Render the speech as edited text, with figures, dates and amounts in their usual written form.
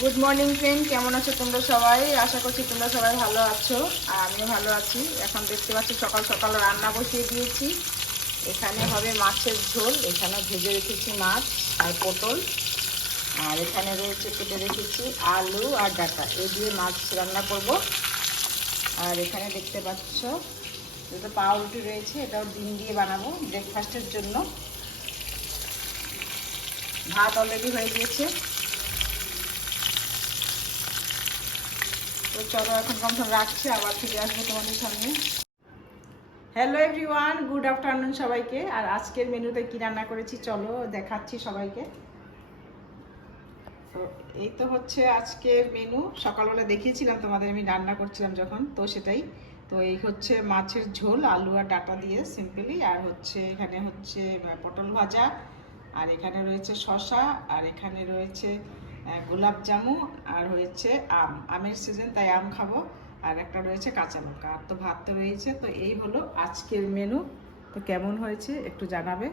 Good morning friend, কেমন আছো তোমরা সবাই? আশা করছি তোমরা সবাই ভালো আছো আর আমিও ভালো আছি। এখন দেখতে পাচ্ছি সকাল সকাল রান্না বসিয়ে দিয়েছি। এখানে হবে মাছের ঝোল, এখানে ভেজে রেখেছি মাছ আর পটল, আর এখানে রয়েছে কেটে রেখেছি আলু আর ডাঁটা, এই দিয়ে মাছ রান্না করব। আর এখানে দেখতে পাচ্ছ দুটো পাউরুটি রয়েছে, এটাও ডিম দিয়ে বানাবো ব্রেকফাস্টের জন্য। ভাত অলরেডি হয়ে গিয়েছে। তো চলো এখন কখন রাখছি, আবার ফিরে আসবো তোমাদের সামনে। হ্যালো এভরিওয়ান, গুড আফটারনুন সবাইকে। আর আজকের মেনুতে কি রান্না করেছি চলো দেখাচ্ছি সবাইকে। তো এই তো হচ্ছে আজকের মেনু। সকালবেলা দেখিয়েছিলাম তোমাদের আমি রান্না করছিলাম যখন, তো সেটাই। তো এই হচ্ছে মাছের ঝোল আলু আর ডাঁটা দিয়ে সিম্পলি, আর হচ্ছে এখানে হচ্ছে পটল ভাজা, আর এখানে রয়েছে শসা, আর এখানে রয়েছে গোলাপ জামু, আর হয়েছে আমের সিজন তাই আম খাবো, আর একটা রয়েছে কাঁচা লঙ্কা, আর তো ভাত তো রয়েছে। তো এই হলো আজকের মেনু। তো কেমন হয়েছে একটু জানাবে।